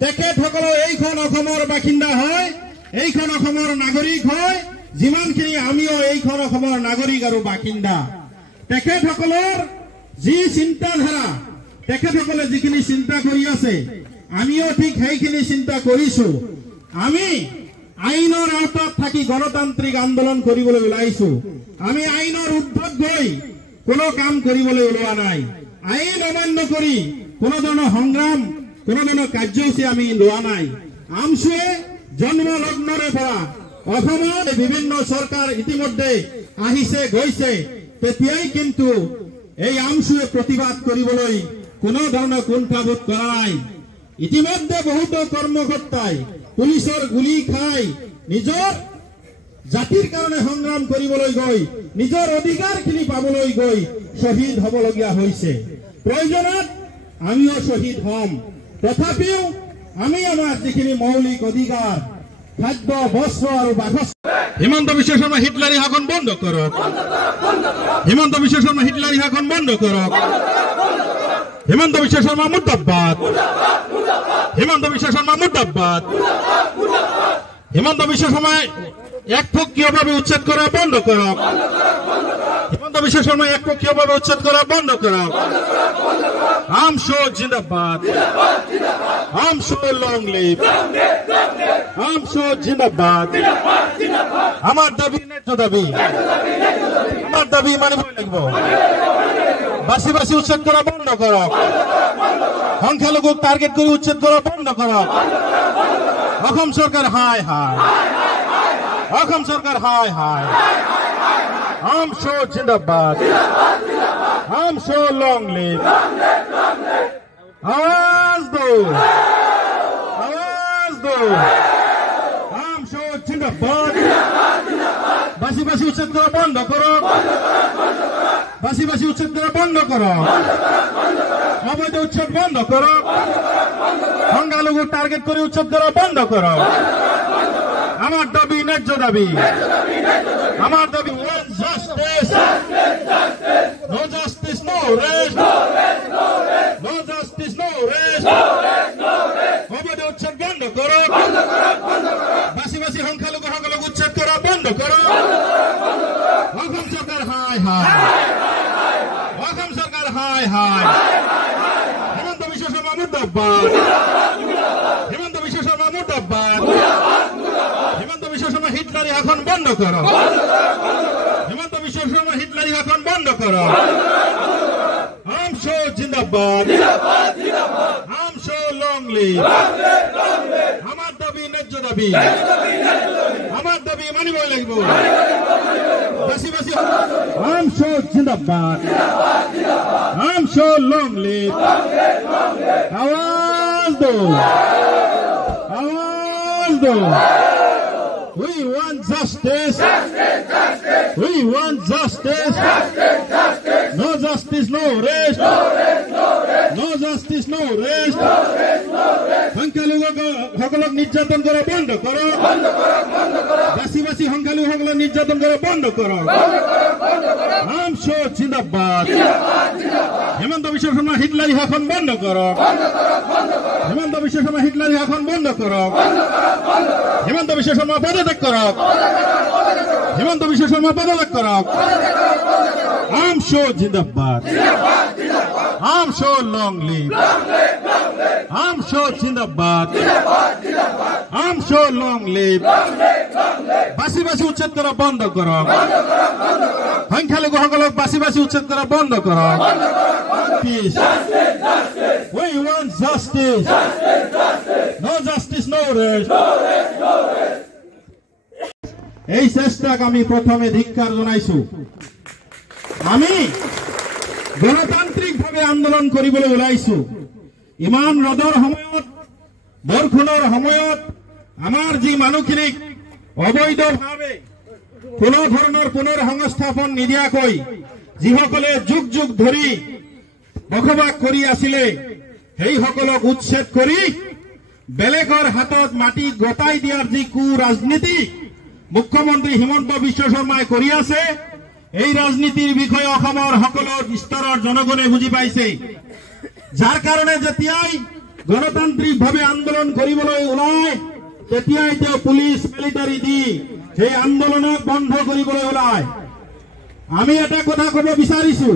তেখেতসকলৰ এইখন অসমৰ বাসিন্দা হয়, এইখন অসমৰ নাগৰিক হয়, যিমানখিনি আমিও এইখন অসমৰ নাগৰিক আৰু বাসিন্দা। তেখেতসকলৰ যি চিন্তাধাৰা, তেখেতসকলে যিখিনি চিন্তা কৰি আছে, আমিও ঠিক সেইখিনি চিন্তা কৰিছো। আমি আইনৰ আওতাত থাকি গণতান্ত্ৰিক আন্দোলন কৰিবলৈ ওলাইছো। আমি আইনৰ উদ্ধত গৈ কোনো কাম কৰিবলৈ ওলোৱা নাই। আইন অমান্য কৰি কোনো ধৰণৰ সংগ্ৰাম, কোনো ধৰণৰ কাৰ্যসূচী আমি লোৱা নাই। আমছুৱে জন্মলগ্নৰে পৰা অসমত বিভিন্ন চৰকাৰ ইতিমধ্যে আহিছে গৈছে, তেতিয়াই কিন্তু এই আমছুৱে প্ৰতিবাদ কৰিবলৈ কোনো ধৰণৰ কুণ্ঠাবোধ কৰা নাই। ইতিমধ্যে বহুতো কৰ্মকৰ্তাই পুলিচৰ গুলি খাই নিজৰ জাতিৰ কাৰণে সংগ্ৰাম কৰিবলৈ গৈ নিজৰ অধিকাৰখিনি পাবলৈ গৈ শ্বহীদ হ'বলগীয়া হৈছে। প্ৰয়োজনত আমিও শ্বহীদ হ'ম। তথাপিও আমি আমাৰ যিখিনি মৌলিক অধিকাৰ, খাদ্য, বস্ত্ৰ আৰু বাসস্থান। হিমন্ত বিশ্ব শৰ্মা হিটলাৰী শাসন বন্ধ কৰক। হিমন্ত বিশ্ব শৰ্মা হিটলাৰী শাসন বন্ধ কৰক। হিমন্ত বিশ্ব শৰ্মা মুৰ্দাবাদ। হিমন্ত বিশ্ব শৰ্মা মুৰ্দাবাদ। হিমন্ত বিশ্ব শৰ্মাই একপক্ষীয়ভাৱে উচ্ছেদ কৰা বন্ধ কৰক। হিমন্ত বিশ্ব শৰ্মাই একপক্ষীয়ভাৱে উচ্ছেদ কৰা বন্ধ কৰক। আমছু জিন্দাবাদ। AAMSU long live. আমছু জিন্দাবাদ। আমাৰ দাবী ন্যায্য দাবী, আমাৰ দাবী মানিবই লাগিব। বাছি বাছি উচ্ছেদ কৰা বন্ধ কৰক। সংখ্যালঘুক টাৰ্গেট কৰি উচ্ছেদ কৰা বন্ধ কৰক। অসম চৰকাৰ হাই হাই। অসম চৰকাৰ হাই হাই। আমছু জিন্দাবাদ। AAMSU long live. আৱাজ দো, আৱাজ দো। আমছু জিন্দাবাদ। বাছি বাছি উচ্ছেদ কৰা বন্ধ কৰক। বাছি বাছি উচ্ছেদ কৰা বন্ধ কৰক। অবৈধ উচ্ছেদ বন্ধ কৰক। সংখ্যালঘুক টাৰ্গেট কৰি উচ্ছেদ কৰা বন্ধ কৰক। আমার দাবি ন্যায্য দাবি। আমার দাবি ওয়ান জাস্টিস। নো জাস্টিস নো রেস্ট। নো জাস্টিস নো রেস্ট। অবৈধ উচ্ছেদ বন্ধ করো। বাসি বাসি সংখ্যালঘু উচ্ছেদ করা বন্ধ করো। অসম সরকার হাই হাই। অসম সরকার হাই হাই। হিমন্ত বিশ্ব শর্মা মুর্দাবাদ। হিমন্ত বিশ্ব শর্মা মুর্দাবাদ। হিমন্ত বিশ্ব শর্মা হিটলারি শাসন বন্ধ করো। হিমন্ত বিশ্ব শর্মা হিটলারি শাসন বন্ধ করো। আমছু জিন্দাবাদ। AAMSU long live. আমার দাবি ন্যায্য দাবি। আমার দাবি মানিবই লাগিব। বাসি বাসি আমছু জিন্দাবাদ। AAMSU long live. আওয়াজ দো, আওয়াজ দো। We want justice. Justice, justice. We want justice. Justice, justice. No justice, no rest. No rest, no rest. No justice, no rest. No rest, no rest. সংখ্যালঘুসকলক নিৰ্যাতন কৰা বন্ধ কৰক। বন্ধ কৰক, বন্ধ কৰক। বাসি বাসি সংখ্যালঘুসকলক নিৰ্যাতন কৰা বন্ধ কৰক। বন্ধ কৰক, বন্ধ কৰক। আমছু জিন্দাবাদ। জিন্দাবাদ, জিন্দাবাদ। হিমন্ত বিশ্ব শৰ্মা হিটলাৰী শাসন বন্ধ কৰক। বন্ধ কৰক, বন্ধ কৰক। হিমন্ত বিশ্ব শৰ্মা হিটলাৰী শাসন বন্ধ কৰক। বন্ধ কৰক, বন্ধ কৰক। হিমন্ত বিশ্ব শৰ্মা পদত্যাগ কৰক। হিমন্ত বিশ্ব শৰ্মা পদত্যাগ কৰক। আমছু জিন্দাবাদ। AAMSU long live. আমছু জিন্দাবাদ। AAMSU long live. বাসি বাসি উচ্ছেদ কৰা বন্ধ কৰক। সংখ্যালঘুসকলক বাসি বাসি উচ্ছেদ কৰা বন্ধ কৰক। Peace. We want justice. No justice, no rest. এই চেষ্টাক আমি প্ৰথমে ধিক্কাৰ জনাইছো। আমি গণতান্ত্ৰিকভাৱে আন্দোলন কৰিবলৈ ওলাইছো। ইমান ৰদৰ সময়ত, বৰষুণৰ সময়ত আমাৰ যি মানুহখিনিক অবৈধভাৱে কোনো ধৰণৰ পুনৰ সংস্থাপন নিদিয়াকৈ যিসকলে যুগ যুগ ধৰি বসবাস কৰি আছিলে, সেইসকলক উচ্ছেদ কৰি বেলেগৰ হাতত মাটি গতাই দিয়াৰ যি কু ৰাজনীতি মুখ্যমন্ত্ৰী হিমন্ত বিশ্ব শৰ্মাই কৰি আছে, এই ৰাজনীতিৰ বিষয়ে অসমৰ সকলো স্তৰৰ জনগণে বুজি পাইছে। যাৰ কাৰণে যেতিয়াই গণতান্ত্ৰিকভাৱে আন্দোলন কৰিবলৈ ওলায় তেতিয়াই তেওঁ পুলিচ মিলিটাৰী দি সেই আন্দোলনক বন্ধ কৰিবলৈ ওলায়। আমি এটা কথা ক'ব বিচাৰিছো,